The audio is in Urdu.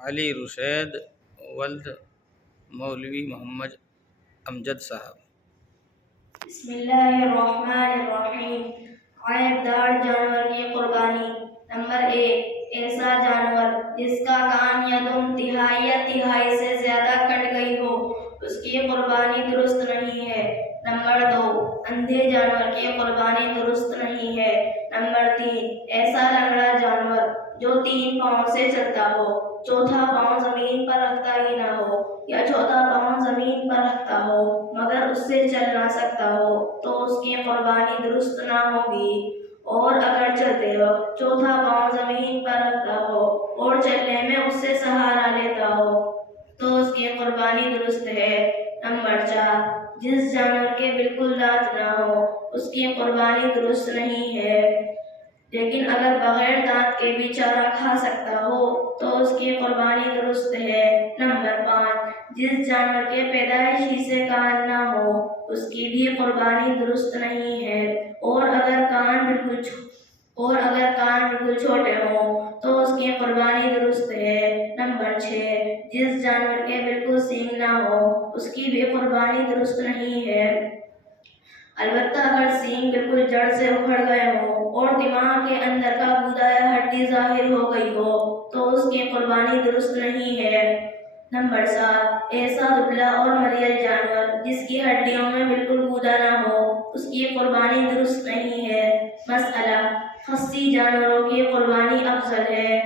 علی رشید ولد مولوی محمد امجد صاحب۔ بسم اللہ الرحمن الرحیم۔ عیب دار جانور کی قربانی۔ نمبر 1، ایسا جانور جس کا کان یا دم تہائی یا تہائی سے زیادہ کٹ گئی ہو، اس کی قربانی درست نہیں ہے۔ نمبر 2، اندھے جانور کی قربانی درست نہیں ہے۔ نمبر 3، ایسا لنگڑا جانور جو 3 پاؤں سے چلتا ہو، چوتھا پاؤں زمین پر رکھتا ہی نہ ہو، یا چوتھا پاؤں زمین پر رکھتا ہو مگر اس سے چل نہ سکتا ہو، تو اس کی قربانی درست نہ ہوگی۔ اور اگر چلتے وقت چوتھا پاؤں زمین پر رکھتا ہو اور چلنے میں اس سے سہارا لیتا ہو تو اس کی قربانی درست ہے۔ نمبر 4، جس جانور کے بالکل دانت نہ ہو، اس کی قربانی درست نہیں ہے، لیکن اگر بغیر دانت کے بھی چارہ کھا سکتا ہو تو اس کی قربانی درست ہے۔ نمبر 5، جس جانور کے پیدائش ہی سے کان نہ ہو، اس کی بھی قربانی درست نہیں ہے، اور اگر کان بالکل چھوٹے ہوں تو اس کی قربانی درست ہے۔ نمبر 6، جس جانور کے بالکل سینگ نہ ہو، اس کی بھی قربانی درست نہیں ہے، البتہ اگر سینگ بالکل جڑ سے اکھڑ گئے ہوں اور دماغ کے اندر کا گودا یا ہڈی ظاہر ہو گئی ہو تو اس کی قربانی درست نہیں ہے۔ نمبر 7، ایسا دبلا اور مریل جانور جس کی ہڈیوں میں بالکل گودا نہ ہو، اس کی قربانی درست نہیں ہے۔ مسئلہ، خصی جانوروں کی قربانی افضل ہے۔